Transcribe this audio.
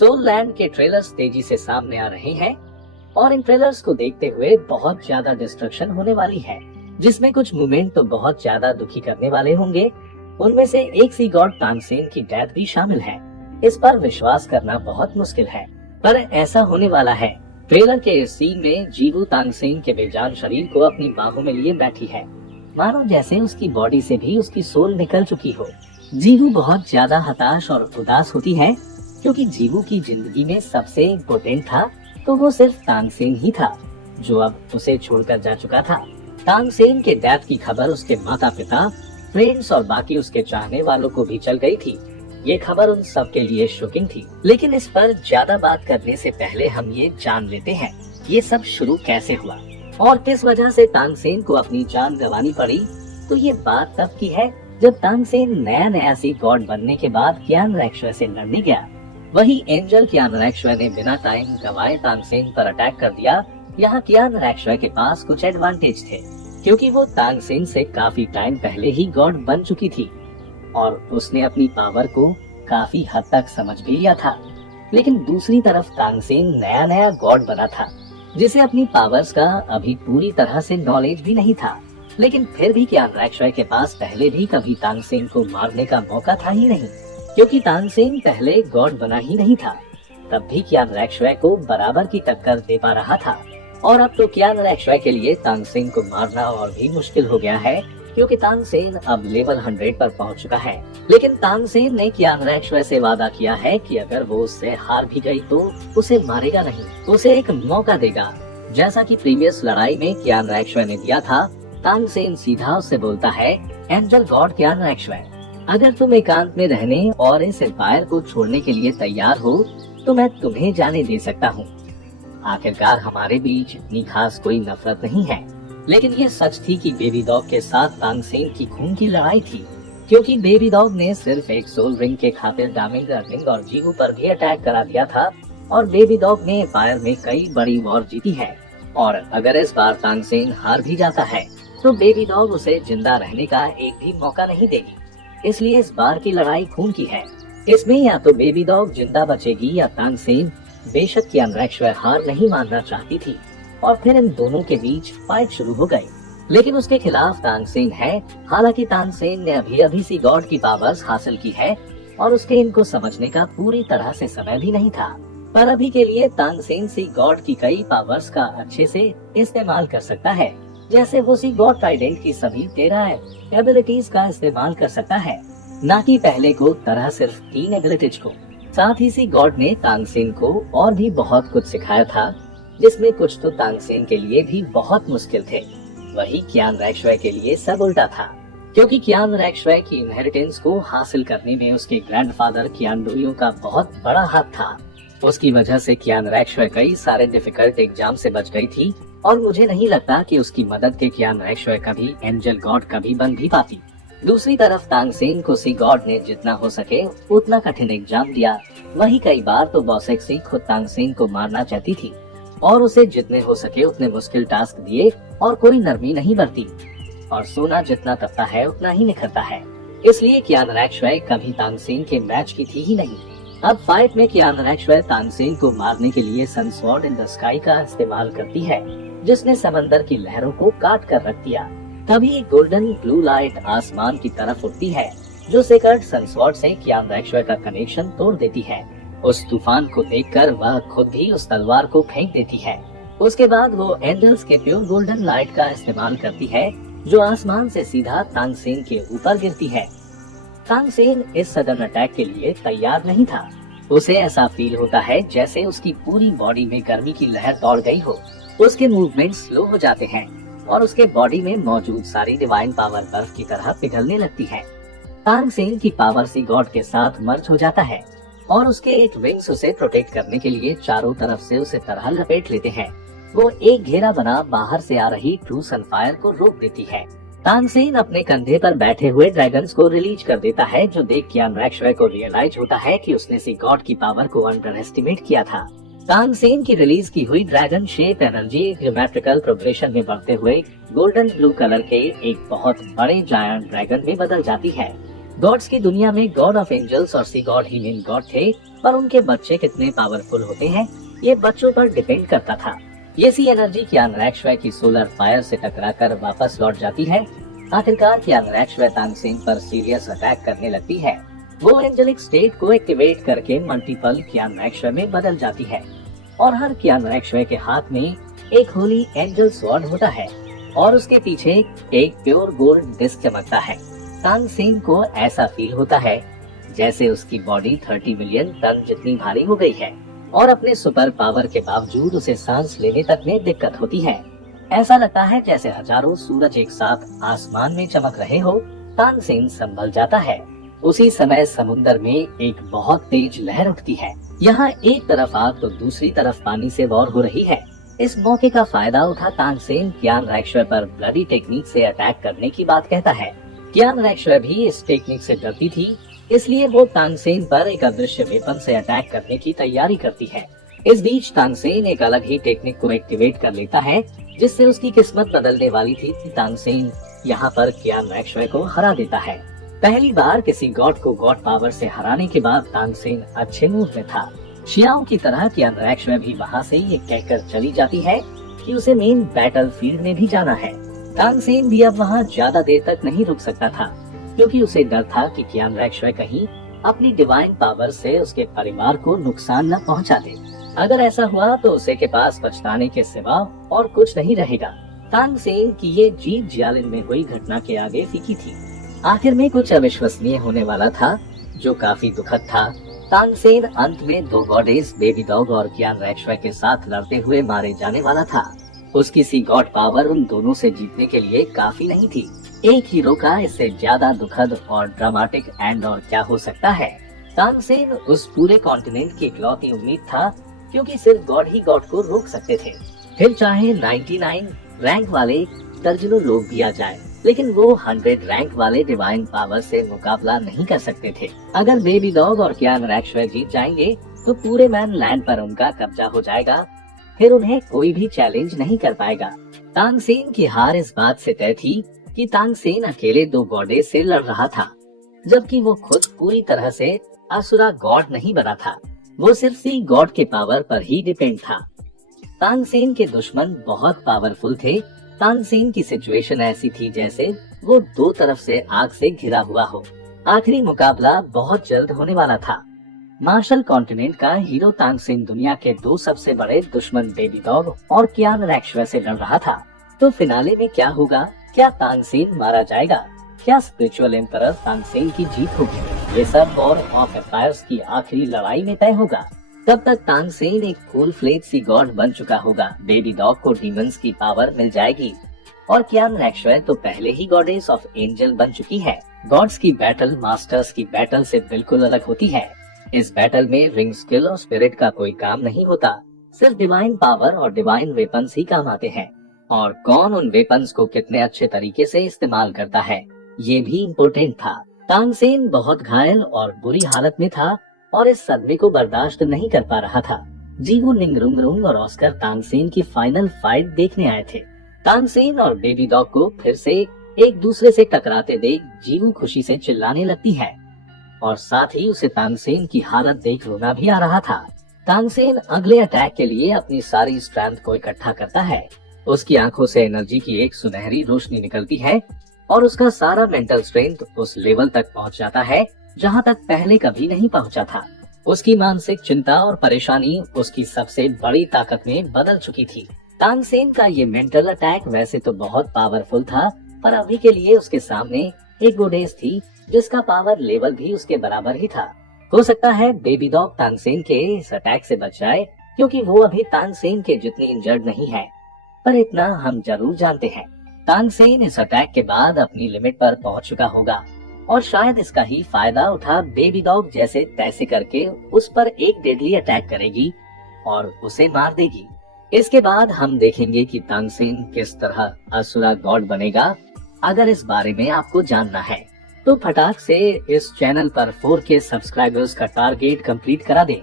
Soul land के trailers तेजी से सामने आ रहे हैं और इन ट्रेलर्स को देखते हुए बहुत ज्यादा डिस्ट्रक्शन होने वाली है, जिसमें कुछ मोमेंट तो बहुत ज्यादा दुखी करने वाले होंगे। उनमें से एक सी गॉड तानसेन की डेथ भी शामिल है। इस पर विश्वास करना बहुत मुश्किल है, पर ऐसा होने वाला है। ट्रेलर के इस सीन में जीवू तानसेन के बेजान शरीर को अपनी बाहों में लिए बैठी है, मानो जैसे उसकी बॉडी से भी उसकी सोल निकल चुकी हो। जीवू बहुत ज्यादा हताश और उदास होती है, क्योंकि जीवू की जिंदगी में सबसे इम्पोर्टेंट था तो वो सिर्फ तानसेन ही था, जो अब उसे छोड़कर जा चुका था। तानसेन के डेथ की खबर उसके माता पिता, फ्रेंड्स और बाकी उसके चाहने वालों को भी चल गई थी। ये खबर उन सब के लिए शॉकिंग थी। लेकिन इस पर ज्यादा बात करने से पहले हम ये जान लेते हैं ये सब शुरू कैसे हुआ और किस वजह से तानसेन को अपनी जान गंवानी पड़ी। तो ये बात तब की है जब तानसेन नया सी गॉड बनने के बाद कियान रैक्शवे से लड़ने गया। वही एंजल कियान रैक्शवे ने बिना टाइम गवाए तानसेन पर अटैक कर दिया। यहाँ कियान रैक्शवे के पास कुछ एडवांटेज थे, क्योंकि वो तानसेन से काफी टाइम पहले ही गॉड बन चुकी थी और उसने अपनी पावर को काफी हद तक समझ भी लिया था। लेकिन दूसरी तरफ तानसेन नया गॉड बना था, जिसे अपनी पावर्स का अभी पूरी तरह से नॉलेज भी नहीं था। लेकिन फिर भी कियान रैक्शवे के पास पहले भी कभी तानसेन को मारने का मौका था ही नहीं, क्योंकि तानसेन पहले गॉड बना ही नहीं था। तब भी कियान रैक्शवे को बराबर की टक्कर दे पा रहा था। और अब तो कियान रैक्शवे के लिए तानसेन को मारना और भी मुश्किल हो गया है, क्योंकि तानसेन अब लेवल 100 पर पहुंच चुका है। लेकिन तानसेन ने कियान रैक्शवे से वादा किया है कि अगर वो उससे हार भी गई तो उसे मारेगा नहीं, उसे एक मौका देगा, जैसा कि प्रीवियस लड़ाई में कियान रैक्शवे ने दिया था। तानसेन सीधा उससे बोलता है, एंजल गॉड कियान रैक्शवे, अगर तुम एकांत में रहने और इस एम्पायर को छोड़ने के लिए तैयार हो तो मैं तुम्हें जाने दे सकता हूँ। आखिरकार हमारे बीच इतनी खास कोई नफरत नहीं है। लेकिन ये सच थी कि बेबी डॉग के साथ तानसेन की खून की लड़ाई थी, क्योंकि बेबी डॉग ने सिर्फ एक सोल रिंग के खातिर डामिंग अर्निंग और जीवू पर भी अटैक करा दिया था और बेबी डॉग ने एम्पायर में कई बड़ी वॉर जीती है। और अगर इस बार तानसेन हार भी जाता है तो बेबी डॉग उसे जिंदा रहने का एक भी मौका नहीं देगी। इसलिए इस बार की लड़ाई खून की है। इसमें या तो बेबी डॉग जिंदा बचेगी या तानसेन। बेशक कियान रैक्शवे हार नहीं मानना चाहती थी और फिर इन दोनों के बीच फाइट शुरू हो गई। लेकिन उसके खिलाफ तानसेन है। हालांकि तानसेन ने अभी सी गॉड की पावर्स हासिल की है और उसके इनको समझने का पूरी तरह से समय भी नहीं था, पर अभी के लिए तानसेन सी गॉड की कई पावर्स का अच्छे से इस्तेमाल कर सकता है। जैसे वो सी गॉड ट्राइडेंट की सभी 13 एबिलिटीज का इस्तेमाल कर सकता है, न कि पहले को तरह सिर्फ 3 एबिलिटीज को। साथ ही सी गॉड ने तानसेन को और भी बहुत कुछ सिखाया था, जिसमें कुछ तो तानसेन के लिए भी बहुत मुश्किल थे। वही कियान रैक्शवे के लिए सब उल्टा था, क्योंकि कियान रैक्शवे की इनहेरिटेंस को हासिल करने में उसके ग्रैंडफादर कियान डोरियो का बहुत बड़ा हाथ था। उसकी वजह से कियान रैक्शवे कई सारे डिफिकल्ट एग्जाम से बच गई थी और मुझे नहीं लगता कि उसकी मदद के कियान रैक्शवे कभी एंजल गॉड कभी बन भी पाती। दूसरी तरफ तानसेन को सी गॉड ने जितना हो सके उतना कठिन एग्जाम दिया। वही कई बार तो बॉसेक्सी खुद तानसेन को मारना चाहती थी और उसे जितने हो सके उतने मुश्किल टास्क दिए और कोई नरमी नहीं बरती। और सोना जितना तपता है उतना ही निखरता है, इसलिए कियान रैक्शवे कभी तानसेन के मैच की थी ही नहीं। अब फाइट में कियान रैक्शवे तानसेन को मारने के लिए सनस्वॉर्ड इन द स्काई का इस्तेमाल करती है, जिसने समंदर की लहरों को काट कर रख दिया। तभी गोल्डन ब्लू लाइट आसमान की तरफ उठती है, जो सेकर्ड सनस्वॉर्ड से कियान रैक्शवे का कनेक्शन तोड़ देती है। उस तूफान को देखकर वह खुद भी उस तलवार को फेंक देती है। उसके बाद वो एंजल्स के प्योर गोल्डन लाइट का इस्तेमाल करती है, जो आसमान से सीधा तानसेन के ऊपर गिरती है। तानसेन इस सडन अटैक के लिए तैयार नहीं था। उसे ऐसा फील होता है जैसे उसकी पूरी बॉडी में गर्मी की लहर दौड़ गई हो। उसके मूवमेंट स्लो हो जाते हैं और उसके बॉडी में मौजूद सारी डिवाइन पावर बर्फ की तरह पिघलने लगती है। तानसेन की पावर सी गॉड के साथ मर्ज हो जाता है और उसके एक विंग्स उसे प्रोटेक्ट करने के लिए चारों तरफ से उसे तरह लपेट लेते हैं। वो एक घेरा बना बाहर से आ रही ट्रू सनफायर को रोक देती है। तानसेन अपने कंधे पर बैठे हुए ड्रैगन्स को रिलीज कर देता है, जो देख कियान रैक्शवे को रियलाइज होता है कि उसने सी गॉड की पावर को अंडर एस्टिमेट किया था। तानसेन की रिलीज की हुई dragon shape energy geometrical progression में बढ़ते हुए गोल्डन ब्लू कलर के एक बहुत बड़े जायंट ड्रैगन में बदल जाती है। गॉड्स की दुनिया में गॉड ऑफ एंजल्स और सी गॉड ही मेन गॉड थे, पर उनके बच्चे कितने पावरफुल होते हैं ये बच्चों पर डिपेंड करता था। ये सी एनर्जी कियान रैक्शवे की सोलर फायर से टकराकर वापस लौट जाती है। आखिरकार कियान रैक्शवे तानसेन पर सीरियस अटैक करने लगती है। वो एंजेलिक स्टेट को एक्टिवेट करके मल्टीपल कियान रैक्शवे में बदल जाती है और हर कियान रैक्शवे के हाथ में एक होली एंजल स्वॉर्ड होता है और उसके पीछे एक प्योर गोल्ड डिस्क चमकता है। तानसेन को ऐसा फील होता है जैसे उसकी बॉडी 30 मिलियन टन जितनी भारी हो गई है और अपने सुपर पावर के बावजूद उसे सांस लेने तक में दिक्कत होती है। ऐसा लगता है जैसे हजारों सूरज एक साथ आसमान में चमक रहे हो। तानसेन संभल जाता है। उसी समय समुद्र में एक बहुत तेज लहर उठती है। यहाँ एक तरफ आग तो दूसरी तरफ पानी से वॉर हो रही है। इस मौके का फायदा उठा तानसेन कियान रैक्शवे पर ब्लडी टेक्निक से अटैक करने की बात कहता है। कियान रैक्शवे भी इस टेक्निक से डरती थी, इसलिए वो तानसेन पर एक अदृश्य वेपन से अटैक करने की तैयारी करती है। इस बीच तानसेन एक अलग ही टेक्निक को एक्टिवेट कर लेता है जिससे उसकी किस्मत बदलने वाली थी। तानसेन यहाँ पर कियान रैक्शवे को हरा देता है। पहली बार किसी गॉड को गॉड पावर से हराने के बाद तानसेन अच्छे मूड में था। शियाओं की तरह कियान रैक्शवे भी वहाँ से ये कहकर चली जाती है कि उसे मेन बैटल फील्ड में भी जाना है। तानसेन भी अब वहाँ ज्यादा देर तक नहीं रुक सकता था क्योंकि उसे डर था कि कियान रैक्शवे कहीं अपनी डिवाइन पावर से उसके परिवार को नुकसान न पहुँचा दे। अगर ऐसा हुआ तो उसे के पास पछताने के सिवा और कुछ नहीं रहेगा। तानसेन की ये जीत जियालिन में हुई घटना के आगे फीकी थी। आखिर में कुछ अविश्वसनीय होने वाला था जो काफी दुखद था। तानसेन अंत में 2 गॉडेस बेबी डॉग और कियान रैक्शवे के साथ लड़ते हुए मारे जाने वाला था। उसकी सी गॉड पावर उन दोनों से जीतने के लिए काफी नहीं थी। एक हीरो का इससे ज्यादा दुखद और ड्रामेटिक एंड और क्या हो सकता है। तानसेन उस पूरे कॉन्टिनेंट की इकलौती उम्मीद था क्योंकि सिर्फ गॉड ही गॉड को रोक सकते थे। फिर चाहे 99 रैंक वाले दर्जनों लोग भी आ जाए, लेकिन वो 100 रैंक वाले डिवाइन पावर से मुकाबला नहीं कर सकते थे। अगर बेबी डॉग और कियान रैक्शवे जीत जाएंगे तो पूरे मैन लैंड पर उनका कब्जा हो जाएगा। फिर उन्हें कोई भी चैलेंज नहीं कर पाएगा। तानसेन की हार इस बात से तय थी कि तानसेन अकेले 2 गॉडेस से लड़ रहा था, जबकि वो खुद पूरी तरह से असुरा गॉड नहीं बना था। वो सिर्फ सी गॉड के पावर पर ही डिपेंड था। तानसेन के दुश्मन बहुत पावरफुल थे। तानसेन की सिचुएशन ऐसी थी जैसे वो 2 तरफ से आग से घिरा हुआ हो। आखिरी मुकाबला बहुत जल्द होने वाला था। मार्शल कॉन्टिनेंट का हीरो तानसेन दुनिया के 2 सबसे बड़े दुश्मन बेबी डॉग और कियान रैक्शवे से लड़ रहा था। तो फिनाले में क्या होगा? क्या तानसेन मारा जाएगा? क्या स्पिरिचुअल एम्परर तानसेन की जीत होगी? ये सब वॉर ऑफ एम्पायर्स की आखिरी लड़ाई में तय होगा। तब तक तानसेन एक फुल फ्लेज सी गॉड बन चुका होगा। बेबी डॉग को डीमंस की पावर मिल जाएगी और कियान रैक्शवे तो पहले ही गॉडेस ऑफ एंजल बन चुकी है। गॉड्स की बैटल मास्टर्स की बैटल से बिल्कुल अलग होती है। इस बैटल में रिंग स्किल और स्पिरिट का कोई काम नहीं होता, सिर्फ डिवाइन पावर और डिवाइन वेपन्स ही काम आते हैं। और कौन उन वेपन्स को कितने अच्छे तरीके से इस्तेमाल करता है ये भी इम्पोर्टेंट था। तानसेन बहुत घायल और बुरी हालत में था और इस सदमे को बर्दाश्त नहीं कर पा रहा था। जीवू निंगरुंगरुंग और ऑस्कर तानसेन की फाइनल फाइट देखने आए थे। तानसेन और बेबी डॉग को फिर से एक दूसरे से टकराते देख जीवू खुशी से चिल्लाने लगती है और साथ ही उसे तानसेन की हालत देख रोना भी आ रहा था। तानसेन अगले अटैक के लिए अपनी सारी स्ट्रेंथ को इकट्ठा करता है। उसकी आंखों से एनर्जी की एक सुनहरी रोशनी निकलती है और उसका सारा मेंटल स्ट्रेंथ उस लेवल तक पहुंच जाता है जहां तक पहले कभी नहीं पहुंचा था। उसकी मानसिक चिंता और परेशानी उसकी सबसे बड़ी ताकत में बदल चुकी थी। तानसेन का ये मेंटल अटैक वैसे तो बहुत पावरफुल था, पर अभी के लिए उसके सामने एक गोडेस थी जिसका पावर लेवल भी उसके बराबर ही था। हो सकता है बेबी डॉग तानसेन के इस अटैक से बच जाए क्योंकि वो अभी तानसेन के जितनी इंजर्ड नहीं है, पर इतना हम जरूर जानते हैं तानसेन इस अटैक के बाद अपनी लिमिट पर पहुंच चुका होगा और शायद इसका ही फायदा उठा बेबी डॉग जैसे तैसे करके उस पर एक डेडली अटैक करेगी और उसे मार देगी। इसके बाद हम देखेंगे कि तानसेन किस तरह असुरा गॉड बनेगा। अगर इस बारे में आपको जानना है तो फटाक से इस चैनल पर 4K सब्सक्राइबर्स का टारगेट कंप्लीट करा दें।